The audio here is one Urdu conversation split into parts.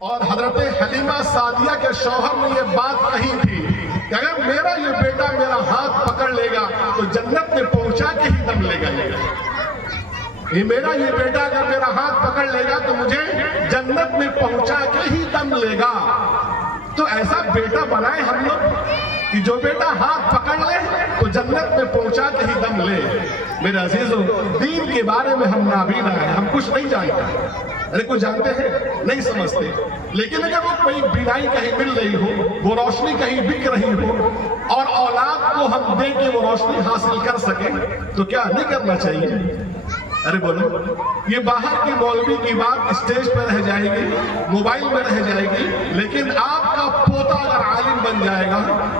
اور حضرت حلیمہ سعدیہ کے شوہر نے یہ بات کہی تھی کہ اگر میرا یہ بیٹا میرا ہاتھ پکڑ لے گا تو جنت میں پہنچا کے ہی دم لے گا میرا یہ بیٹا اگر میرا ہاتھ پکڑ لے گا تو مجھے جنت میں پہنچا کے ہی دم لے گا۔ تو ایسا بیٹا بنائے ہم لوگ کہ جو بیٹا ہاتھ پکڑ لے تو جنت میں پہنچا کے ہی دم لے۔ میرے عزیزوں، دین کے بارے میں ہم نابینا ہیں، ہم کچھ نہیں جانتے۔ ارے کوئی جانتے ہیں؟ نہیں سمجھتے۔ لیکن اگر وہ کوئی بینائی کہیں مل رہی ہو، وہ روشنی کہیں بک رہی ہو اور اولاد کو ہم دے کے وہ روشنی حاصل کر سکیں تو کیا نہیں کرنا چاہیے؟ ارے بولو، یہ باہر کی مولوی کی بات اسٹیج پہ رہ جائے گی، موبائل میں رہ جائے گی، لیکن آپ کا پوتا اگر عالم بن جائے گا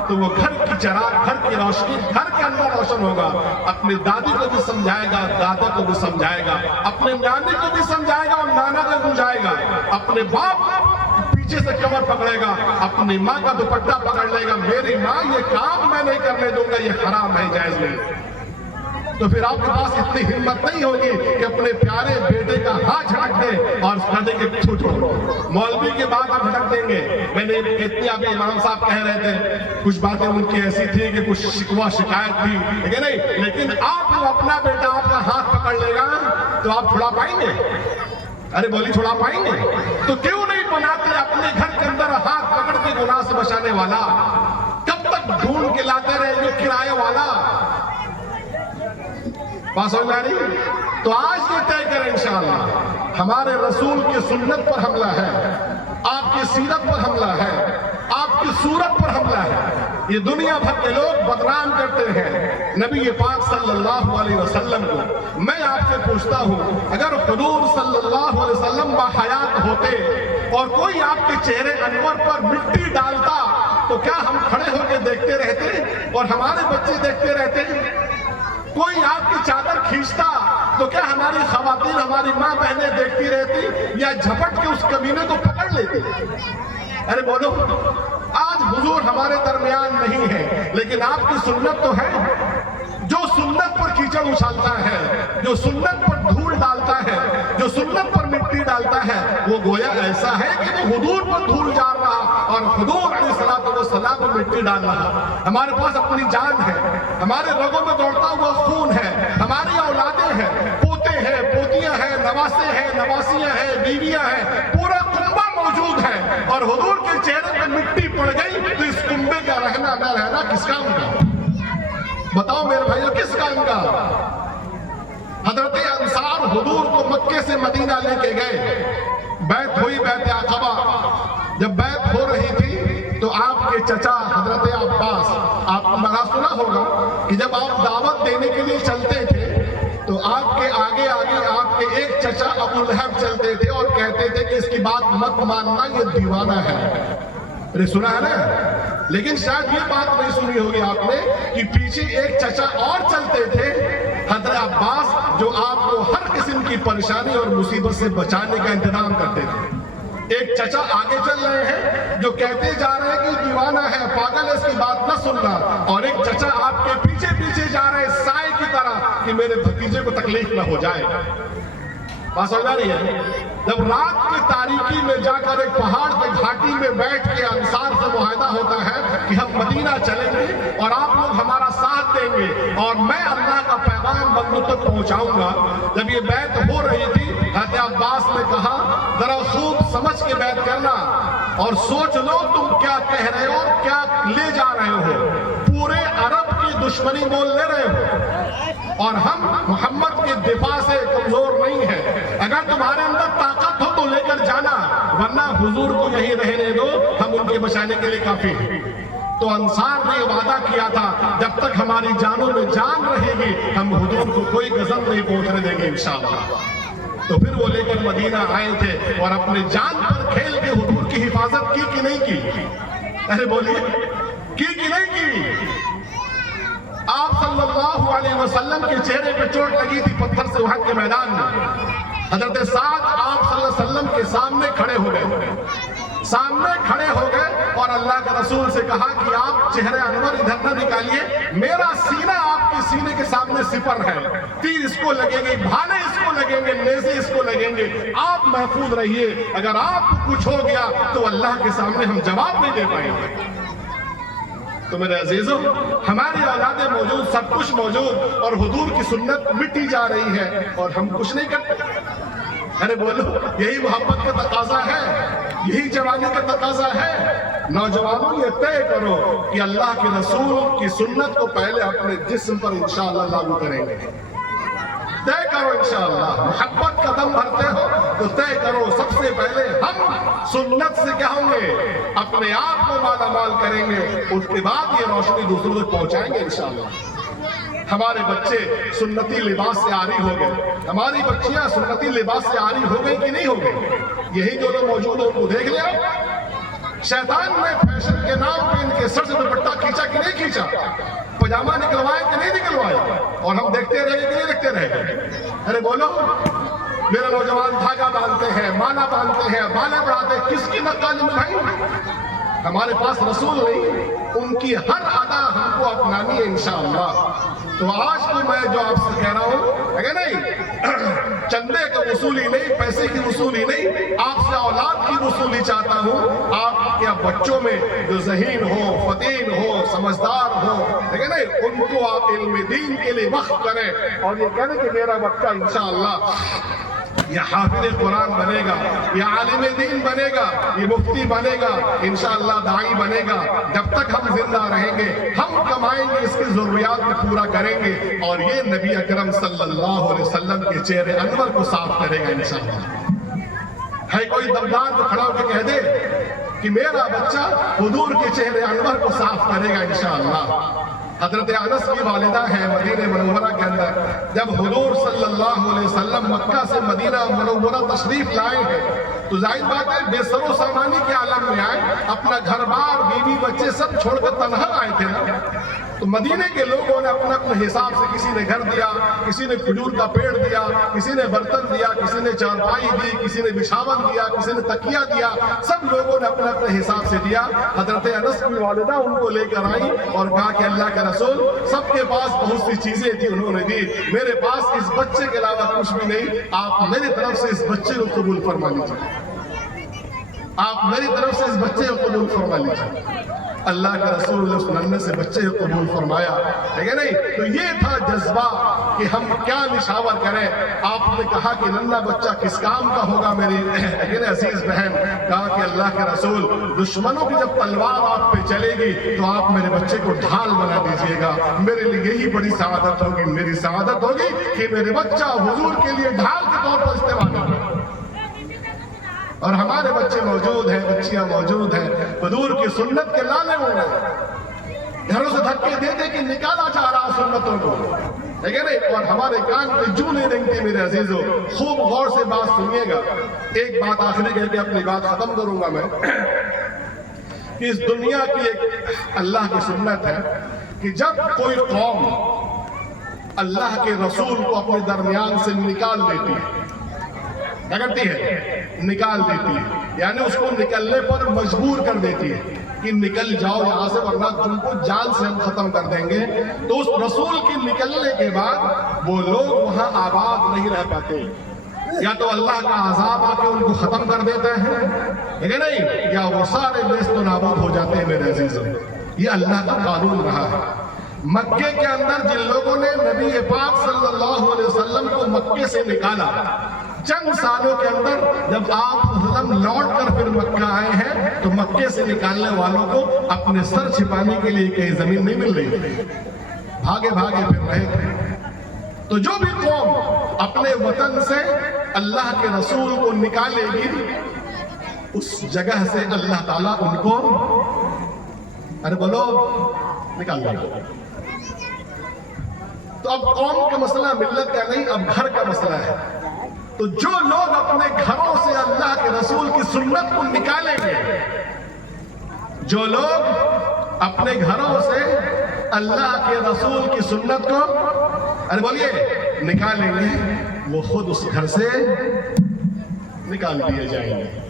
تو وہ گھر کی چراغ، گھر کی روشنی، گھر کے اندر روشن ہوگا۔ اپنی دادی کو بھی سمجھائے گا، دادا کو بھی سمجھائے گا، اپنے نانی کو بھی سمجھائے گا اور نانا کو بھی سمجھائے گا، اپنے باپ پیچھے سے کمر پکڑے گا، اپنی ماں کا دوپٹہ پکڑ لے گا، میری ماں یہ کام میں نہیں کرنے دوں گا، یہ حرام ہے، جائز نہیں۔ تو پھر آپ کے پاس اتنی ہمت نہیں ہوگی کہ اپنے پیارے بیٹے کا ہاتھ جھٹک دیں اور کہہ دیں کہ چھوٹو مولوی کے بعد آپ جھٹک دیں گے۔ میں نے اتنی ابھی امام صاحب کہہ رہے تھے، کچھ باتیں ان کی ایسی تھی کہ کچھ شکوہ شکایت تھی، لیکن آپ کو اپنا بیٹا آپ کا ہاتھ پکڑ لے گا تو آپ چھڑا پائیں گے؟ ارے بولی چھڑا پائیں گے؟ تو کیوں نہیں بناتے اپنے گھر کے اندر ہاتھ پکڑ کے گناہ سے بچانے والا؟ کب تک ڈھونڈ کے لاتے رہیں گے کرایہ والا؟ بات سمجھ آ رہی؟ تو آج یہ طے کریں انشاءاللہ، ہمارے رسول کی سنت پر حملہ ہے، آپ کی سیرت پر حملہ ہے، آپ کی صورت پر حملہ ہے۔ یہ دنیا بھر کے لوگ بدنام کرتے ہیں نبی پاک صلی اللہ علیہ وسلم کو۔ میں آپ سے پوچھتا ہوں، اگر حضور صلی اللہ علیہ وسلم باحیات ہوتے اور کوئی آپ کے چہرے انور پر مٹی ڈالتا تو کیا ہم کھڑے ہو کے دیکھتے رہتے اور ہمارے بچے دیکھتے رہتے؟ کوئی آپ کی چادر کھینچتا تو کیا ہماری خواتین، ہماری ماں بہنیں دیکھتی رہتی یا جھپٹ کے اس کمینے کو پکڑ لیتی؟ ارے بولو، آج حضور ہمارے درمیان نہیں ہے، لیکن آپ کی سنت تو ہے۔ جو سنت پر کیچڑ اچھالتا ہے، جو سنت پر دھول ڈالتا ہے، جو سنت پر مٹی ڈالتا ہے، وہ گویا ایسا ہے کہ وہ حضور پر دھول ڈال رہا اور حضور علیہ السلام پر مٹی ڈال رہا۔ ہمارے پاس اپنی جان ہے، ہمارے رگوں میں دوڑتا ہوا خون ہے، ہماری اولادیں ہیں، پوتے ہیں، پوتیاں ہیں، نواسے ہیں، نواسیاں ہیں، بیویاں ہیں، پورا کنبہ موجود ہے، اور حضور کے چہرے پہ مٹی پڑ گئی تو اس کنبے کا رہنا نہ رہنا کس کام کا؟ بتاؤ میرے بھائیو، کس کام کا؟ حضرت انصار حضور کو مکے سے مدینہ لے کے گئے، بیعت ہوئی، بیعت عقبہ۔ جب بیعت ہو رہی تھی تو آپ کے چچا حضرت عباس، آپ کو بڑا سنا ہوگا کہ جب آپ دعوت دینے کے لیے چلتے تھے تو آپ کے آگے آگے آپ کے ایک چچا ابو لہب چلتے تھے اور کہتے تھے کہ اس کی بات مت ماننا، یہ دیوانہ ہے۔ ارے سنا ہے نا؟ لیکن شاید یہ بات نہیں سنی ہوگی آپ نے کہ پیچھے ایک چچا اور چلتے تھے، حضرت عباس، جو آپ کو ہر قسم کی پریشانی اور مصیبت سے بچانے کا انتظام کرتے تھے۔ ایک چچا آگے چل رہے ہیں جو کہتے جا رہے ہیں کہ دیوانہ ہے، پاگل ہے، اس کی بات نہ سننا، اور ایک چچا آپ کے پیچھے پیچھے جا رہے ہیں سائے کی طرح کہ میرے بھتیجے کو تکلیف نہ ہو جائے۔ بات سمجھ آ رہی ہے؟ جب رات کی تاریکی میں جا کر ایک پہاڑ کے گھاٹی میں بیٹھ کے انصار سے معاہدہ ہوتا ہے کہ ہم مدینہ چلیں گے اور آپ لوگ ہمارا ساتھ دیں گے اور میں اللہ کا پیغام بندوں تک پہنچاؤں گا۔ جب یہ بیعت ہو رہی تھی، حضرت عباس نے کہا، ذرا خوب سمجھ کے بیعت کرنا اور سوچ لو تم کیا کہہ رہے ہو اور کیا لے جا رہے ہو۔ پورے عرب کی دشمنی مول لے رہے ہو اور ہم محمد کے دفاع سے کمزور نہیں ہیں۔ اگر تمہارے اندر طاقت ہو تو لے کر جانا، ورنہ حضور کو یہیں رہنے دو، ہم ان کے بچانے کے لیے کافی ہیں۔ تو انصار نے وعدہ کیا تھا، جب تک ہماری جانوں میں جان رہے گی ہم حضور کو کوئی غضب نہیں پہنچنے دیں گے انشاءاللہ۔ تو پھر وہ لے کر مدینہ آئے تھے اور اپنے جان پر کھیل کے حضور کی حفاظت کی کہ نہیں کی؟ ارے بولیے، کی کہ نہیں کی؟ آپ صلی اللہ علیہ وسلم کے چہرے پہ چوٹ لگی تھی پتھر سے احد کے میدان میں۔ حضرت سعد آپ صلی اللہ علیہ وسلم کے سامنے کھڑے ہو گئے، سامنے کھڑے ہو گئے اور بار اللہ کے رسول سے کہا کہ آپ چہرے انور ادھر نہ نکالیے، میرا سینہ آپ کے سینے کے سامنے سپر ہے، تیر اس کو لگیں گے، بھالے اس کو لگیں گے، نیزے اس کو لگیں گے، آپ محفوظ رہیے، اگر آپ کو کچھ ہو گیا تو اللہ کے سامنے ہم جواب نہیں دے پائیں گے۔ تو میرے عزیزوں، ہماری اولادیں موجود، سب کچھ موجود، اور حضور کی سنت مٹی جا رہی ہے اور ہم کچھ نہیں کرتے۔ ارے بولو، یہی محبت کا تقاضا ہے، یہی جوانی کا تقاضا ہے۔ نوجوانوں یہ طے کرو کہ اللہ کے رسول کی سنت کو پہلے اپنے جسم پر انشاءاللہ لاگو کریں گے۔ طے کرو انشاءاللہ، محبت کا دم بھرتے ہو تو طے کرو سب سے پہلے ہم سنت سے کیا ہوں گے، اپنے آپ کو مالا مال کریں گے، اس کے بعد یہ روشنی دوسروں تک پہنچائیں گے انشاءاللہ۔ ہمارے بچے سنتی لباس سے عاری ہو گئے، ہماری بچیاں سنتی لباس سے عاری ہو گئی کہ نہیں ہو گئی؟ یہی جو لوگ موجود ہیں ان کو دیکھ لیا، شیطان نے فیشن کے نام پہ ان کے سر سے دوپٹہ کھینچا کہ نہیں کھینچا، پجامہ نکلوائے کہ نہیں نکلوائے، اور ہم دیکھتے رہے کہ نہیں دیکھتے رہے؟ ارے بولو، میرے نوجوان دھاگا باندھتے ہیں، مالا باندھتے ہیں، بالیں بڑھاتے ہیں، کس کی نقالی میں بھائی؟ ہمارے پاس رسول نہیں، ان کی ہر ادا ہم کو اپنانی ہے انشاءاللہ۔ تو آج تو میں جو آپ سے کہہ رہا ہوں، ہے نہیں، چندے کا وصولی نہیں، پیسے کی وصولی نہیں، آپ سے اولاد کی وصولی چاہتا ہوں۔ آپ کے بچوں میں جو ذہین ہو، فطین ہو، سمجھدار ہو، ہے نہیں، ان کو آپ علم دین کے لیے وقف کریں، اور یہ کہنے کہ میرا بچہ انشاءاللہ یہ حافظ قرآن بنے گا، یہ عالم دین بنے گا، یہ مفتی بنے گا، انشاءاللہ داعی بنے گا۔ جب تک ہم زندہ رہیں گے ہم کمائیں گے، اس کی ضروریات کو پورا کریں گے، اور یہ نبی اکرم صلی اللہ علیہ وسلم کے چہرے انور کو صاف کرے گا انشاءاللہ۔ ہے کوئی دمدار جو کھڑا ہو کے کہہ دے کہ میرا بچہ حضور کے چہرے انور کو صاف کرے گا انشاءاللہ؟ حضرت انس کی والدہ ہے مدینہ منورہ کے اندر، جب حضور صلی اللہ علیہ وسلم مکہ سے مدینہ منورہ تشریف لائے ہیں تو ظاہر بات ہے بے سر و سامانی کے عالم میں آئے، اپنا گھر بار بیوی بچے سب چھوڑ کر تنہا آئے تھے نا۔ تو مدینے کے لوگوں نے اپنے اپنے حساب سے، کسی نے گھر دیا، کسی نے کھجور کا پیڑ دیا، کسی نے برتن دیا، کسی نے چارپائی دی، کسی نے بچھاون دیا، کسی نے تکیہ دیا، سب لوگوں نے اپنے اپنے حساب سے دیا۔ حضرت انس کی والدہ ان کو لے کر آئی اور کہا کہ اللہ کے رسول، سب کے پاس بہت سی چیزیں تھی، انہوں نے دی، میرے پاس اس بچے کے علاوہ کچھ بھی نہیں، آپ میری طرف سے اس بچے کو قبول فرما لیجیے، آپ میری طرف سے اس بچے کو قبول فرما لیجیے۔ اللہ کے رسول نے اس ننھے سے بچے کو قبول فرمایا، ٹھیک ہے نہیں؟ تو یہ تھا جذبہ کہ ہم کیا نشاور کریں۔ آپ نے کہا کہ ننھا بچہ کس کام کا ہوگا میری عزیز بہن؟ کہا کہ اللہ کے رسول، دشمنوں کی جب تلوار آپ پہ چلے گی تو آپ میرے بچے کو ڈھال بنا دیجئے گا، میرے لیے یہی بڑی سعادت ہوگی، میری سعادت ہوگی کہ میرے بچہ حضور کے لیے ڈھال کے طور پر استعمال ہوگا۔ اور ہمارے بچے موجود ہیں، بچیاں موجود ہیں، حضور کی سنت کے لالے ہو رہے، گھروں سے دھکے دے دے کے نکالا جا رہا سنتوں کو، ٹھیک ہے نہیں؟ اور ہمارے کان پہ جو نہیں رنگتے میرے عزیزوں، خوب غور سے بات سنیے گا۔ ایک بات آخری کہہ کے اپنی بات ختم کروں گا میں، کہ اس دنیا کی ایک اللہ کی سنت ہے کہ جب کوئی قوم اللہ کے رسول کو اپنے درمیان سے نکال دیتی ہے، کیا کرتی ہے؟ نکال دیتی ہے، یعنی اس کو نکلنے پر مجبور کر دیتی ہے کہ نکل جاؤ یہاں سے ورنہ تم کو جان سے ہم ختم کر دیں گے۔ تو اس رسول کے نکلنے کے بعد وہ لوگ وہاں آباد نہیں رہ پاتے، یا تو اللہ کا عذاب آ کے ان کو ختم کر دیتے ہیں، ٹھیک ہے نہیں، یا وہ سارے نیست و نابود ہو جاتے ہیں میرے عزیزوں۔ یہ اللہ کا قانون رہا ہے۔ مکے کے اندر جن لوگوں نے نبی پاک صلی اللہ علیہ وسلم کو مکے سے نکالا، چند سالوں کے اندر جب آپ لوٹ کر پھر مکہ آئے ہیں تو مکے سے نکالنے والوں کو اپنے سر چھپانے کے لیے کہیں زمین نہیں مل رہی تھی، بھاگے بھاگے پھر رہے تھے۔ تو جو بھی قوم اپنے وطن سے اللہ کے رسول کو نکالے گی، اس جگہ سے اللہ تعالیٰ ان کو، ارے بولو، نکال دے گا۔ تو اب قوم کا مسئلہ ملت کا نہیں، اب گھر کا مسئلہ ہے۔ تو جو لوگ اپنے گھروں سے اللہ کے رسول کی سنت کو نکالیں گے، جو لوگ اپنے گھروں سے اللہ کے رسول کی سنت کو، ارے بولیے، نکالیں گے، وہ خود اس گھر سے نکال دیے جائیں گے۔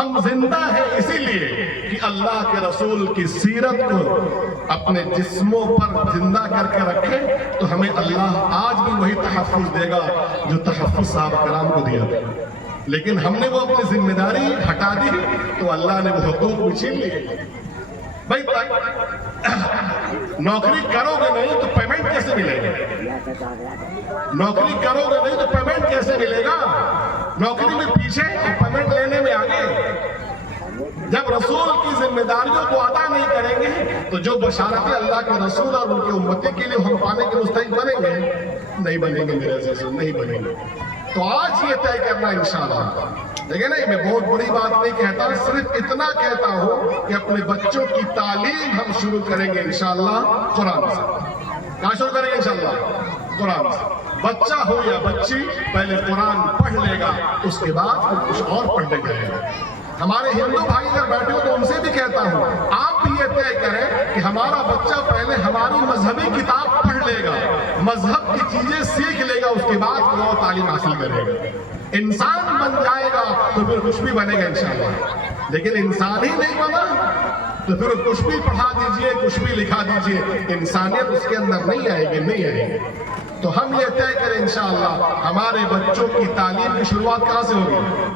ہم زندہ ہیں اسی لیے کہ اللہ کے رسول کی سیرت کو اپنے جسموں پر زندہ کر کے رکھیں تو ہمیں اللہ آج بھی وہی تحفظ دے گا جو تحفظ صحابہ کرام کو دیا تھا. لیکن ہم نے وہ اپنی ذمہ داری ہٹا دی تو اللہ نے وہ حقوق بھی چھین لیے. بھائی نوکری کرو گے نہیں تو پیمنٹ کیسے ملے گا؟ نوکری کرو گے نہیں تو پیمنٹ کیسے ملے گا؟ نوکری میں پیچھے اور پیمنٹ لینے میں آگے. جب رسول کی ذمہ داریوں کو ادا نہیں کریں گے تو جو بشارتیں اللہ کے رسول اور ان کی امتی کے لیے ہم پانے کے مستحق بنیں گے نہیں بنیں گے میرے عزیز، نہیں بنیں گے. تو آج یہ طے کرنا انشاءاللہ. دیکھیں نا میں بہت بڑی بات نہیں کہتا، صرف اتنا کہتا ہوں کہ اپنے بچوں کی تعلیم ہم شروع کریں گے انشاءاللہ قرآن سے. کہاں شروع کریں گے انشاءاللہ؟ قرآن سے. بچہ ہو یا بچی پہلے قرآن پڑھ لے گا، اس کے بعد پھر کچھ اور پڑھنے جائے گا. ہمارے ہندو بھائی اگر بیٹھے ہو تو ان سے بھی کہتا ہوں آپ بھی یہ طے کریں کہ ہمارا بچہ پہلے ہماری مذہبی کتاب پڑھ لے گا، مذہب کی چیزیں سیکھ لے گا، اس کے بعد وہ اور تعلیم حاصل کرے گا. انسان بن جائے گا تو پھر کچھ بھی بنے گا انشاءاللہ. لیکن انسان ہی نہیں بنا تو پھر کچھ بھی پڑھا دیجئے، کچھ بھی لکھا دیجئے، انسانیت اس کے اندر نہیں آئے گی، نہیں آئے گی. تو ہم یہ طے کریں انشاءاللہ ہمارے بچوں کی تعلیم کی شروعات کہاں سے ہوگی؟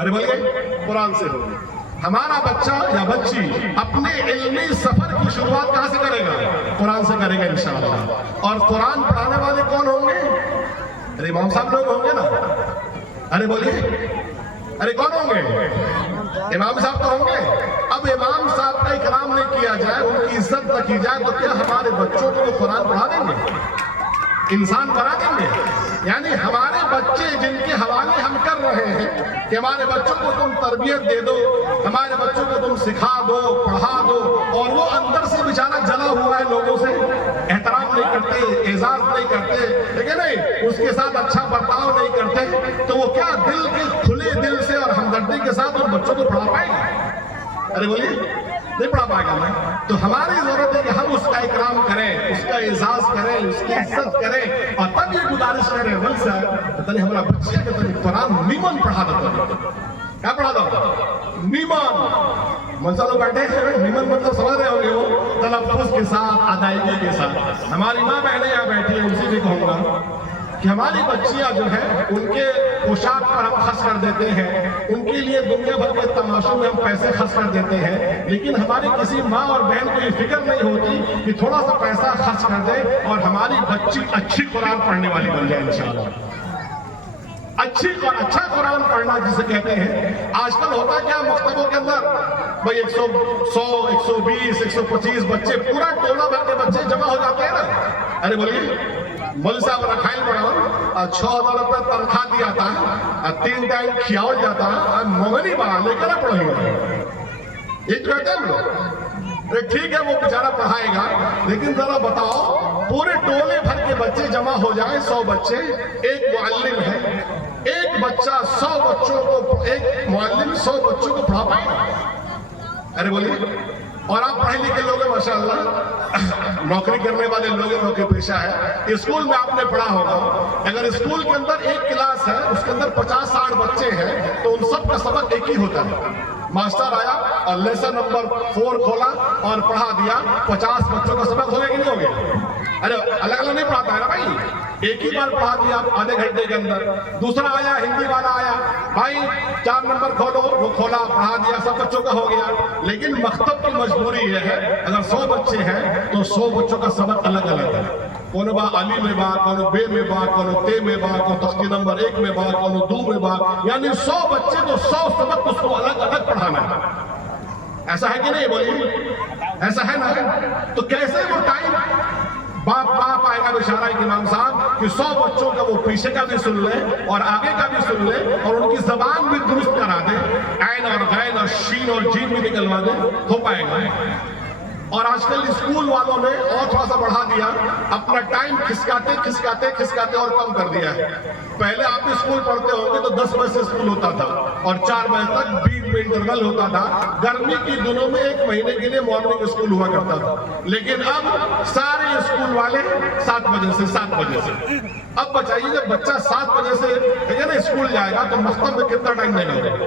ارے بولیے، قرآن سے ہوگی. ہمارا بچہ یا بچی اپنے علمی سفر کی شروعات کہاں سے کرے گا؟ قرآن سے کرے گا انشاءاللہ. اور قرآن پڑھانے والے کون ہوں گے؟ ارے امام صاحب لوگ ہوں گے نا. ارے بولیے، ارے کون ہوں گے؟ امام صاحب تو ہوں گے. اب امام صاحب کا اکرام نہیں کیا جائے، ان کی عزت نہ کی جائے تو کیا ہمارے بچوں کو قرآن پڑھا دیں گے؟ انسان بنا دیں گے؟ یعنی ہمارے بچے جن کے حوالے ہم کر رہے ہیں کہ ہمارے بچوں کو تم تربیت دے دو، ہمارے بچوں کو تم سکھا دو، پڑھا دو، اور وہ اندر سے بیچارہ جلا ہوا ہے، لوگوں سے احترام نہیں کرتے، اعزاز نہیں کرتے، لیکن نہیں اس کے ساتھ اچھا برتاؤ نہیں کرتے، تو وہ کیا دل کے کھلے دل سے اور ہمدردی کے ساتھ ان بچوں کو پڑھا پائیں گے؟ ارے بولیے، نہیں پڑھا پائے گا نا. تو ہماری ضرورت ہے کہ ہم اس کا اکرام کریں، اس کا اعزاز کریں، اس کی عزت کریں، اور تب یہ گزارش کریں مل سے تنی ہمارا بچے کے تنی قرآن نیمن پڑھا دیتا. کیا پڑھا دیتا؟ نیمن. منصلو بیٹھے ہیں، نیمن مطلب سمجھ رہے ہوں گے وہ تلفظ کے ساتھ، ادائیگی کے ساتھ. ہماری ماں بہنیں یہاں بیٹھی ہیں، اسی بھی کہوں گا کہ ہماری بچیاں جو ہیں ان کے پوشاک پر ہم خرچ کر دیتے ہیں، ان کے لیے دنیا بھر کے تماشوں میں ہم پیسے خرچ کر دیتے ہیں، لیکن ہماری کسی ماں اور بہن کو یہ فکر نہیں ہوتی کہ تھوڑا سا پیسہ خرچ کر دے اور ہماری بچی اچھی قرآن پڑھنے والی بن جائے انشاءاللہ. اچھا قرآن پڑھنا جسے کہتے ہیں. آج کل ہوتا کیا مکتبوں کے اندر بھائی 100 120 125 بچے، پورا ٹولہ بھر کے بچے جمع ہو جاتے ہیں نا. ارے بولیے، مول صاحب رکھائل پڑھا 6,000 روپے تنخواہ دیا تھا، 3 ٹائم کھیاؤ جاتا، مغنی بڑھا لے کر پڑھیں گے. یہ تو کہتے ہیں ہم لوگ. ٹھیک ہے وہ بیچارہ پڑھائے گا، لیکن ذرا بتاؤ پورے ٹولے بھر کے بچے جمع ہو جائیں، 100 بچے، ایک معلم ہے، ایک بچہ 100 بچوں کو، ایک معلم 100 بچوں کو پڑھا پائے گا؟ ارے بولیے. اور آپ پڑھے لکھے لوگ ہیں ماشاءاللہ، نوکری کرنے والے لوگ ہیں، نوکری پیشہ ہے. اسکول میں آپ نے پڑھا ہوگا، اگر اسکول کے اندر ایک کلاس ہے، اس کے اندر 50-60 بچے ہیں تو ان سب کا سبق ایک ہی ہوتا ہے. ماسٹر آیا اور لیسن نمبر 4 کھولا اور پڑھا دیا، 50 بچوں کا سبق ہو گیا کہ نہیں ہو گیا؟ ارے الگ الگ نہیں پڑھاتا ہے نا بھائی، ایک ہی بار پڑھا دیا آدھے گھنٹے کے اندر. دوسرا آیا، ہندی والا آیا، بھائی 4 نمبر کھولو، وہ کھولا، پڑھا دیا، سب بچوں کا ہو گیا. لیکن مکتب کی مجبوری یہ ہے اگر 100 بچے ہیں تو 100 بچوں کا سبق الگ الگ ہے. کون با علی میں با، کون بے میں با، کون تے میں با، کون تختی نمبر 1 میں با، کون 2 میں با، یعنی 100 بچے تو 100 سبق اس کو الگ الگ پڑھانا ہے. ایسا ہے کہ نہیں بولیے؟ ایسا ہے نا. تو کیسے وہ ٹائم باپ آئے گا بیچارہ امام صاحب کہ 100 بچوں کا وہ پیچھے کا بھی سن لے اور آگے کا بھی سن لے اور ان کی زبان بھی درست کرا دے، عین اور غین اور شین اور جیم بھی نکلوا دے، ہو پائے گا. اور آج کل اسکول والوں نے اور تھوڑا سا بڑھا دیا، اپنا ٹائم کھسکاتے اور کم کر دیا ہے. پہلے آپ اسکول پڑھتے ہوں گے تو 10 بجے سے اسکول ہوتا تھا اور 4 بجے تک بیچ میں انٹرول ہوتا تھا. گرمی کی دنوں میں 1 مہینے کے لیے مارننگ اسکول ہوا کرتا تھا. لیکن اب سارے اسکول والے 7 بجے سے. اب بچائیے جب بچہ 7 بجے سے اسکول جائے گا تو مکتب میں کتنا ٹائم لگے گا؟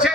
6,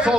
100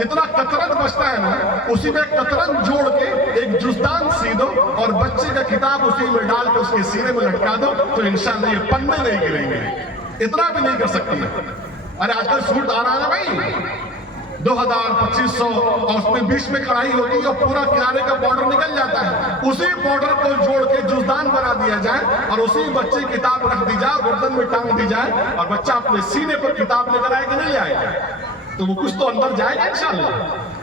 جتنا کترن بچتا ہے نا اسی میں کترن جوڑ کے ایک جزدان سی دو اور بچے کا کتاب اسی میں ڈال کے اس کے سینے میں لٹکا دو تو انشاءاللہ یہ پنے نہیں گریں گے. اتنا بھی نہیں کر سکتی. ارے آج کل سوٹ آ رہا ہے نا بھائی 2000-2500 اور اس میں بیچ میں کڑھائی ہوتی ہے اور پورا کنارے کا بارڈر نکل جاتا ہے. اسی بارڈر کو جوڑ کے جزدان بنا دیا جائے اور اسی بچے کی کتاب رکھ دی جائے, گردن میں ٹانگ دی جائے اور بچہ اپنے سینے پر کتاب لے کر آئے کہ نہیں آئے گا تو وہ کچھ تو اندر جائے گا انشاءاللہ.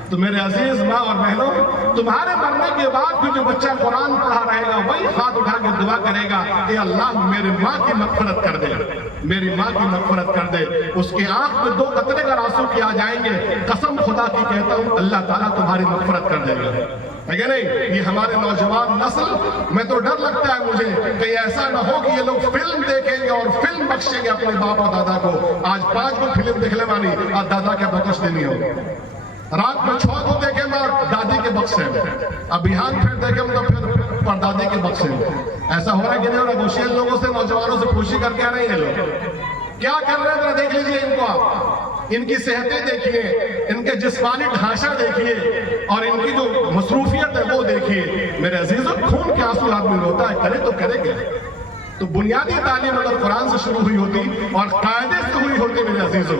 تو میرے عزیز ماں اور بہنوں, تمہارے مرنے کے بعد بھی جو بچہ قرآن پڑھا رہے گا وہی ہاتھ اٹھا کے دعا کرے گا اے اللہ میری ماں کی مغفرت کر دے, میری ماں کی مغفرت کر دے. اس کی آنکھ میں 2 قطرے اگر آنسو کیا جائیں گے قسم خدا کی کہتا ہوں اللہ تعالیٰ تمہاری مغفرت کر دے گا. ہے کہ نہیں؟ یہ ہمارے نوجوان نسل, میں تو ڈر لگتا ہے مجھے کہ ایسا نہ ہو کہ یہ لوگ فلم دیکھیں گے اور فلم بخشیں گے اپنے باپ اور دادا کو. آج 5 کو فلم دیکھنے والی اور دادا کے بخش دینی ہو. رات میں 6 کو دیکھیں گے اور دادی کے بخش ہیں. اب بہان پھر دیکھیں تو پھر پردادی کے بخش ہیں. ایسا ہو رہا ہے کہ نہیں ہو رہا؟ ہوشیار لوگوں سے, نوجوانوں سے پوچھی کر کے آ رہے ہیں لوگ کیا کر رہے ہیں ذرا دیکھ لیجئے ان کو آپ. ان کی صحتیں دیکھیے, ان کے جسمانی ڈھانچہ دیکھیے اور ان کی جو مصروفیت ہے وہ دیکھیے. میرے عزیزوں, خون کے آنسو آدمی روتا ہے, کرے تو کرے کیا؟ تو بنیادی تعلیم اگر قرآن سے شروع ہوئی ہوتی اور قاعدے سے ہوئی ہوتی میرے عزیزوں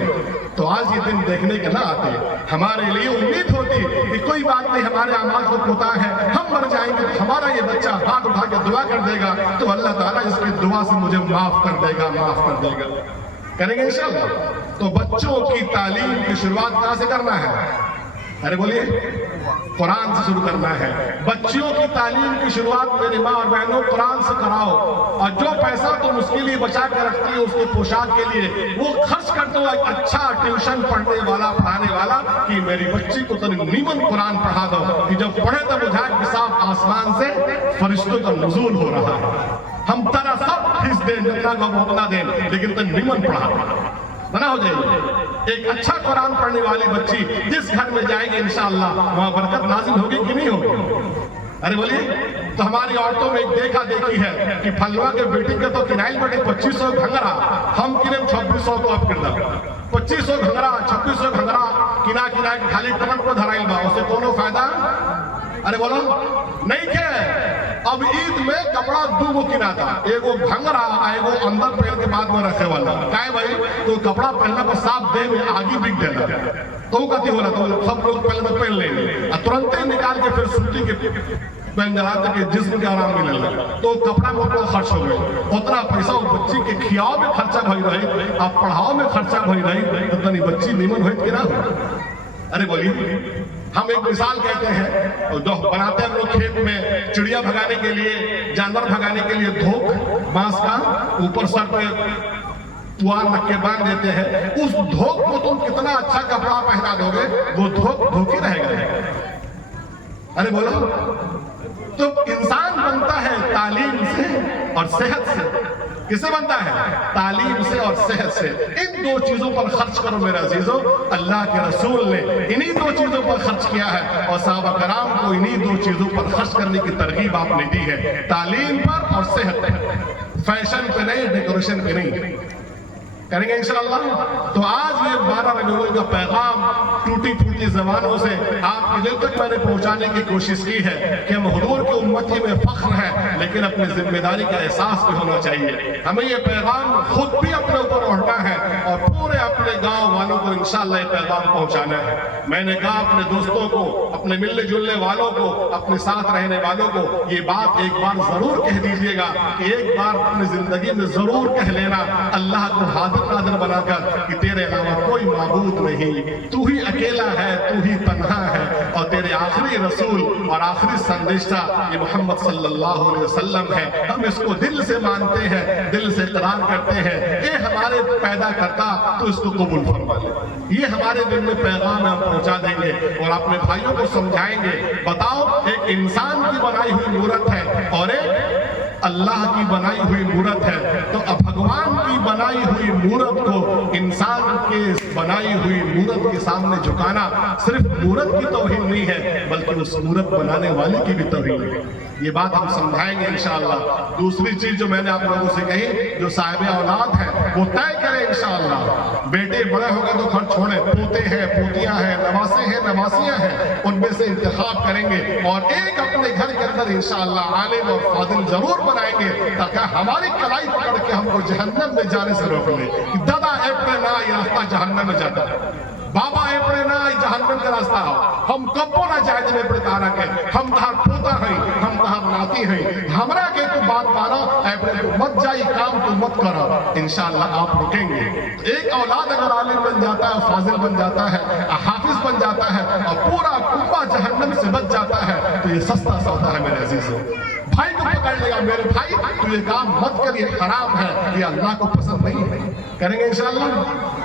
تو آج یہ دن دیکھنے کے نہ آتے. ہمارے لیے امید ہوتی کہ کوئی بات نہیں, ہمارے اعمال کو کوتا ہے, ہم مر جائیں گے تو ہمارا یہ بچہ ہاتھ اٹھا کے دعا کر دے گا تو اللہ تعالیٰ اس کی دعا سے مجھے معاف کر دے گا, معاف کر دے گا. کریں گے انشاءاللہ. تو بچوں کی تعلیم کی شروعات کہاں سے کرنا ہے؟ ارے بولیے, قرآن سے شروع کرنا ہے. بچوں کی تعلیم کی شروعات میری ماں اور بہنوں قرآن سے کراؤ. اور جو پیسہ تم اس کے لیے بچا کے رکھتی ہے اس کی پوشاک کے لیے وہ خرچ کر دو ایک اچھا ٹیوشن پڑھنے والا, پڑھانے والا کہ میری بچی کو تو نیمن قرآن پڑھا دو کہ جب پڑھے تب بجھائے کہ صاحب آسمان سے فرشتوں کا نزول ہو رہا ہے. ہم ترا سب فیس دیں, جتنا کا اتنا دیں, لیکن تو نیمن پڑھا بنا ہو جائے گی. ایک اچھا قرآن پڑھنے والی بچی جس گھر میں جائے گی انشاءاللہ وہاں برکت نازل ہوگی کہ نہیں ہوگی؟ ارے بولیے. تو ہماری عورتوں میں ایک دیکھا دیکھی ہے کہ پھلوا کے بیٹی کے تو کنائل بٹے 2500 گھنگرا, ہم کنیں 2600 کو اب کردہ 2500 گھنگرا 2600 گھنگرا کنا کنا خالی ٹمٹ کو دھرائل با اسے کونوں فائدہ. ارے بولو نہیں کہ اب عید میں کپڑا 2 گو کنا تھا, ایک وہ گھنگرا ایک وہ اندر پہن کے بعد میں رکھے والا. کہے بھائی تو کپڑا پہننا پر صاف دے میں آگی بک دینا تو وہ کہتی ہو رہا تو سب لوگ پہلے پہن لیں گے ترنت ہی نکال کے پھر سوٹی کے پہن جاتا کہ جسم کے آرام ملے لگا تو کپڑا میں اتنا خرچ ہو گئے. اتنا پیسہ اس بچی کے کھیاؤ میں خرچہ بھائی رہے, آپ پڑھاؤ میں خرچہ بھائی رہے, تو نہیں بچی نیمن ہوئی کہ نہ ہو. ارے بولیے, ہم ایک مثال کہتے ہیں جو بناتے ہیں ہم لوگ کھیت میں چڑیا بھگانے کے لیے, جانور بھگانے کے لیے دھوک بانس کا اوپر سر پہ پوار رکھ کے باندھ دیتے ہیں. اس دھوک کو تم کتنا اچھا کپڑا پہنا دو گے وہ دھوک دھوک ہی رہے گا. ارے بولو, تو انسان بنتا ہے تعلیم سے اور صحت سے. کس سے بنتا ہے؟ تعلیم سے اور صحت سے. ان 2 چیزوں پر خرچ کرو میرے عزیزوں. اللہ کے رسول نے انہی 2 چیزوں پر خرچ کیا ہے اور صحابہ کرام کو انہی 2 چیزوں پر خرچ کرنے کی ترغیب آپ نے دی ہے, تعلیم پر اور صحت پر. فیشن پہ نہیں, ڈیکوریشن پہ نہیں. کریں گے انشاءاللہ. تو آج یہ 12 ربیع الاول کا پیغام ٹوٹی پھوٹی زبانوں سے آپ کے دل تک میں نے پہنچانے کی کوشش کی ہے کہ ہم حضور کی امتی میں فخر ہے لیکن اپنی ذمہ داری کا احساس بھی ہونا چاہیے. ہمیں یہ پیغام خود بھی اپنے اوپر اٹھنا ہے اور پورے اپنے گاؤں والوں کو انشاءاللہ یہ پیغام پہنچانا ہے. میں نے کہا اپنے دوستوں کو, اپنے ملنے جلنے والوں کو, اپنے ساتھ رہنے والوں کو یہ بات ایک بار ضرور کہہ دیجئے گا کہ ایک بار اپنی زندگی میں ضرور کہہ لینا اللہ کو حاضر ناظر بنا کر کہ تیرے علاوہ کوئی معبود نہیں, تو ہی اکیلا ہے, تو ہی تنہا ہے اور تیرے آخری رسول اور آخری سندیشہ یہ محمد صلی اللہ علیہ وسلم ہے. ہم اس کو دل سے مانتے ہیں, دل سے اقرار کرتے ہیں. اے ہمارے پیدا کرتا تو اس کو قبول فرما لے. یہ ہمارے دل میں پیغام ہم پہنچا دیں گے اور اپنے بھائیوں کو سمجھائیں گے. بتاؤ, ایک انسان کی بنائی ہوئی مورت ہے اور ایک اللہ کی بنائی ہوئی مورت ہے, تو اب بھگوان کی بنائی ہوئی مورت کو انسان کے بنائی ہوئی مورت کے سامنے جھکانا صرف مورت کی توہین نہیں ہے بلکہ اس مورت بنانے والے کی بھی توہین ہے. یہ بات ہم سمجھائیں گے انشاءاللہ۔ دوسری چیز جو میں نے آپ لوگوں سے کہی، جو صاحب اولاد ہیں وہ طے کریں انشاءاللہ۔ بیٹے بڑے ہو گئے تو گھر چھوڑیں، پوتے ہیں، پوتیاں ہیں، نواسے ہیں، نواسیاں ہیں، ان میں سے انتخاب کریں گے اور ایک اپنے گھر کے اندر انشاءاللہ عالم اور فاضل ضرور بنائیں گے، تاکہ ہماری کلائی پکڑ کے ہم کو جہنم میں جانے سے روک لے۔ دادا ایپڑے نہ یہ راستہ جہنم میں جاتا ہے، بابا ایپڑے نہ جہنم کا راستہ ہو، ہم کبو نہ جائے جب ایپڑے تارا کے، ہم تہار پوتا ہیں، ہم تہار ناتی ہیں، ہمرا کے تو بات مانا، ایپڑے تو مت جائی، کام تو مت کرو، انشاءاللہ آپ رکیں گے۔ ایک اولاد اگر عالم بن جاتا ہے، فاضل بن جاتا ہے، حافظ بن جاتا ہے اور پورا کنبہ جہنم سے بچ جاتا ہے، تو یہ سستا سودا ہے میرے عزیزوں۔ بھائی کو پکڑ لے گا، میرے بھائی تو یہ کام مت کر، یہ حرام ہے، یہ اللہ کو پسند نہیں ہے، کریں گے انشاءاللہ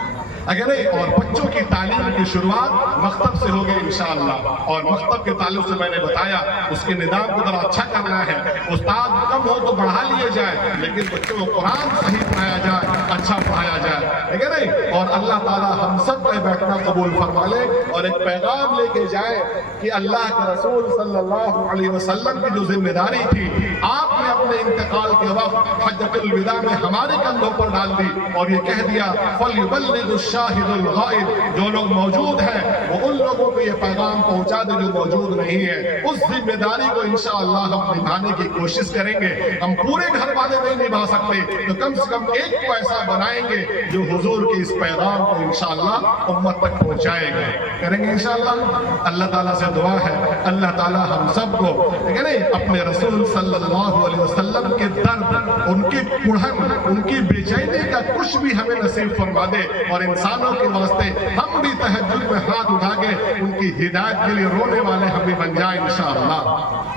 اگر نہیں۔ اور بچوں کی تعلیم کی شروعات مکتب سے ہوگی انشاءاللہ، اور مکتب کے تعلق سے میں نے بتایا اس کے نظام کو ذرا اچھا کرنا ہے، استاد کم ہو تو بڑھا لیے جائے، لیکن بچوں کو قرآن صحیح پڑھایا جائے، اچھا پڑھایا جائے، ٹھیک ہے نہیں؟ اور اللہ تعالی ہم سب کا بیٹھنا قبول فرما لے اور ایک پیغام لے کے جائے کہ اللہ کے رسول صلی اللہ علیہ وسلم کی جو ذمہ داری تھی آپ نے اپنے انتقال کے وقت حجۃ الوداع میں ہمارے کندھوں پر ڈال دی اور یہ کہہ دیا فَلْيُبَلِّغُ الشاہد الغائب، جو لوگ موجود ہیں وہ ان لوگوں کو یہ پیغام پہنچا دے جو موجود نہیں ہے۔ اس ذمہ داری کو انشاءاللہ ہم نبھانے کی کوشش کریں گے۔ ہم پورے گھر والے نہیں نبھا سکتے تو کم سے کم ایک کو ایسا بنائیں گے جو حضور کے اس پیغام کو انشاءاللہ امت تک پہنچائے گا، کریں گے انشاءاللہ۔ اللہ تعالیٰ سے دعا ہے اللہ تعالیٰ ہم سب کو اپنے رسول صلی اللہ علیہ وسلم کے درد، ان کی کڑھن، ان کی بے چینی کا کچھ بھی ہمیں نصیب فرما دے، اور انسانوں کے واسطے ہم بھی تہجد میں ہاتھ اٹھا کے ان کی ہدایت کے لیے رونے والے ہم بھی بن جائیں انشاءاللہ۔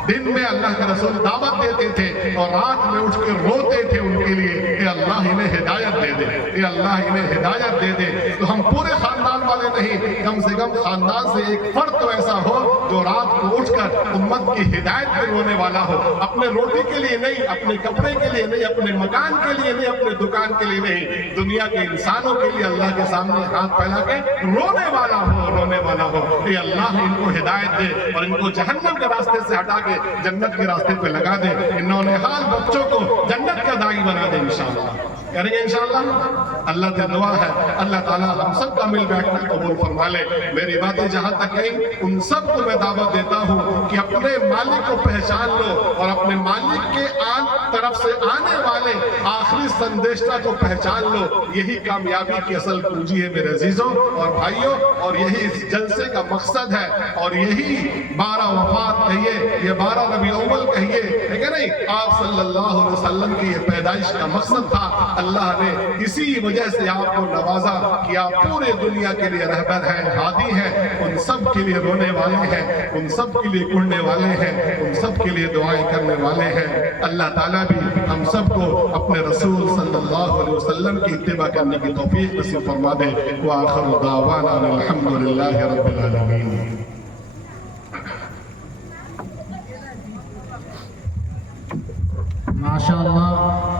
دن میں اللہ کے رسول دعوت دیتے تھے اور رات میں اٹھ کے روتے تھے ان کے لیے، اے اللہ انہیں ہدایت دے دے، اے اللہ انہیں ہدایت دے دے۔ تو ہم پورے خاندان والے نہیں، کم سے کم خاندان سے ایک فرد تو ایسا ہو جو رات کو اٹھ کر امت کی ہدایت پہ رونے والا ہو، اپنے روٹی کے لیے نہیں، اپنے کپڑے کے لیے نہیں، اپنے مکان کے لیے نہیں، اپنے دکان کے لیے نہیں، دنیا کے انسانوں کے لیے اللہ کے سامنے ہاتھ پھیلا کے رونے والا ہو، رونے والا ہو۔ اے اللہ ان کو ہدایت دے اور ان کو جہنم کے راستے سے ہٹا کے جنت کے راستے پہ لگا دے، انہوں نے حال بچوں کو جنت کا داعی بنا دے انشاءاللہ، کریں گے انشاءاللہ۔ اللہ سے دعا ہے اللہ تعالیٰ ہم سب کا مل بیٹھنا قبول فرما لے۔ میری باتیں جہاں تک گئیں ان سب کو میں دعوت دیتا ہوں کہ اپنے مالک کو پہچان لو اور اپنے مالک کے طرف سے آنے والے آخری سندیشہ کو پہچان لو، یہی کامیابی کی اصل کنجی ہے میرے عزیزوں اور بھائیوں، اور یہی اس جلسے کا مقصد ہے، اور یہی 12 وفات کہیے، یہ 12 ربیع الاول کہیے، ٹھیک ہے نہیں، آپ صلی اللہ علیہ وسلم کی یہ پیدائش کا مقصد تھا۔ اللہ نے اسی وجہ سے آپ کو نوازا کہ آپ پورے دنیا کے لیے رہبر ہیں، ہادی ہیں، ان سب کے لیے رونے والے ہیں، ان سب کے لیے کڑنے والے ہیں، ان سب کے لیے دعائیں کرنے والے ہیں۔ اللہ تعالیٰ بھی ہم سب کو اپنے رسول صلی اللہ علیہ وسلم کی اتباع کرنے کی توفیق نصیب فرما دے۔ وآخر دعوانا الحمدللہ رب العالمین۔ ماشاءاللہ